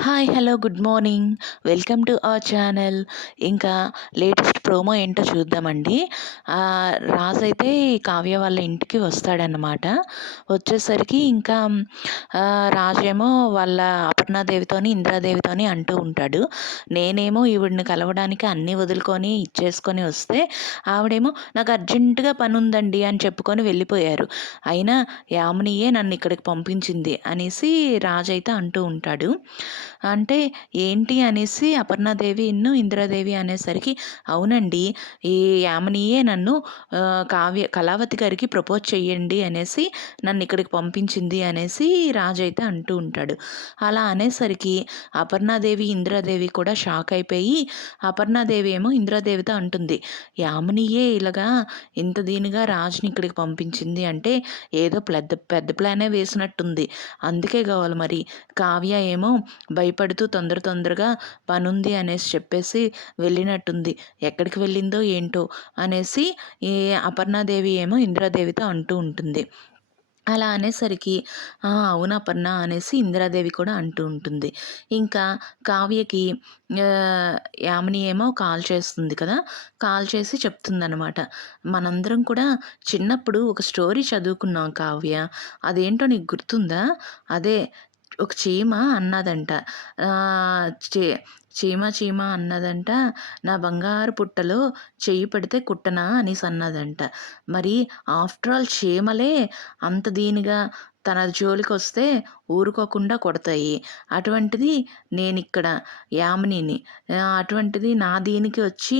Hi hello good morning welcome to our channel ఇంకా latest promo ఏంటో చూద్దామండి. రాజు అయితే కావ్య వాళ్ళ ఇంటికి వస్తాడనమాట వచ్చేసరికి ఇంకా రాజేమో వాళ్ళ అపర్ణాదేవితోని ఇంద్రాదేవితోని అంటూ ఉంటాడు. నేనేమో ఈవిడిని కలవడానికి అన్నీ వదులుకొని ఇచ్చేసుకొని వస్తే ఆవిడేమో నాకు అర్జెంటుగా పని ఉందండి అని చెప్పుకొని వెళ్ళిపోయారు. అయినా యామినియే నన్ను ఇక్కడికి పంపించింది అనేసి రాజు అయితే అంటూ ఉంటాడు. అంటే ఏంటి అనేసి అపర్ణాదేవి ఇన్ను ఇందిరాదేవి అనేసరికి అవునండి ఈ యామనియే నన్ను కావ్య కళావతి గారికి ప్రపోజ్ చేయండి అనేసి నన్ను ఇక్కడికి పంపించింది అనేసి రాజు అయితే అంటూ ఉంటాడు. అలా అనేసరికి అపర్ణాదేవి ఇందిరాదేవి కూడా షాక్ అయిపోయి అపర్ణాదేవి ఏమో ఇందిరాదేవితో అంటుంది యామనియే ఇలాగా ఇంత దీనిగా రాజుని ఇక్కడికి పంపించింది అంటే ఏదో పెద్ద పెద్ద ప్లానే వేసినట్టుంది. అందుకే కావాలి మరి కావ్య ఏమో భయపడుతూ తొందర తొందరగా పనుంది అనేసి చెప్పేసి వెళ్ళినట్టుంది. ఎక్కడికి వెళ్ళిందో ఏంటో అనేసి ఈ అపర్ణాదేవి ఏమో ఇందిరాదేవితో అంటూ ఉంటుంది. అలా అనేసరికి అవునా అపర్ణ అనేసి ఇందిరాదేవి కూడా అంటూ ఉంటుంది. ఇంకా కావ్యకి యామిని ఏమో కాల్ చేస్తుంది కదా? కాల్ చేసి చెప్తుందనమాట మనందరం కూడా చిన్నప్పుడు ఒక స్టోరీ చదువుకున్నాం కావ్య. అదేంటో నీకు గుర్తుందా? అదే ఒక చీమ అన్నదంట. చే చీమ చీమ అన్నదంట. నా బంగారు పుట్టలో చెయ్యి పెడితే కుట్టనా అనేసి అన్నదంట. మరి ఆఫ్టర్ ఆల్ చీమలే అంత దీనిగా తన జోలికి వస్తే ఊరుకోకుండా కొడతాయి. అటువంటిది నేను ఇక్కడ యామినిని అటువంటిది నా దీనికి వచ్చి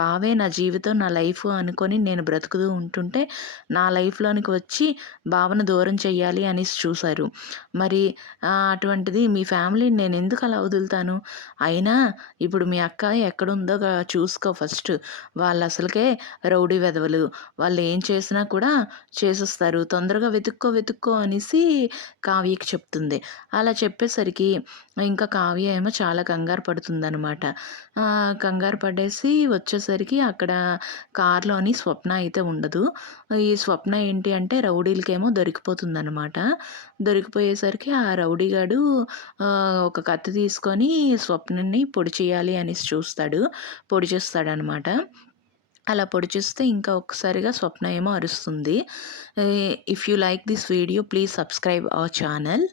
బావే నా జీవితం నా లైఫ్ అనుకొని నేను బ్రతుకుతూ ఉంటుంటే నా లైఫ్లోనికి వచ్చి బావను దూరం చేయాలి అనేసి చూశారు. మరి అటువంటిది మీ ఫ్యామిలీని నేను ఎందుకు అలా వదులుతాను? అయినా ఇప్పుడు మీ అక్క ఎక్కడుందో చూసుకో ఫస్ట్. వాళ్ళు అసలుకే రౌడీ వెదవలు వాళ్ళు ఏం చేసినా కూడా చేసేస్తారు. తొందరగా వెతుక్కో వెతుక్కో అనేసి కావ్యకి చెప్తుంది. అలా చెప్పేసరికి ఇంకా కావ్య ఏమో చాలా కంగారు పడుతుందనమాట కంగారు పడేసి వచ్చేసరికి అక్కడ కార్లోని స్వప్న అయితే ఉండదు. ఈ స్వప్న ఏంటి అంటే రౌడీలకేమో దొరికిపోతుందనమాట దొరికిపోయేసరికి ఆ రౌడీగాడు ఒక కత్తి తీసుకొని స్వప్నని పొడి చేయాలి అనేసి చూస్తాడు. పొడి చేస్తాడనమాట అలా పొడిచిస్తే ఇంకా ఒక్కసారిగా స్వప్న ఏమో అరుస్తుంది. If you like this video please subscribe our channel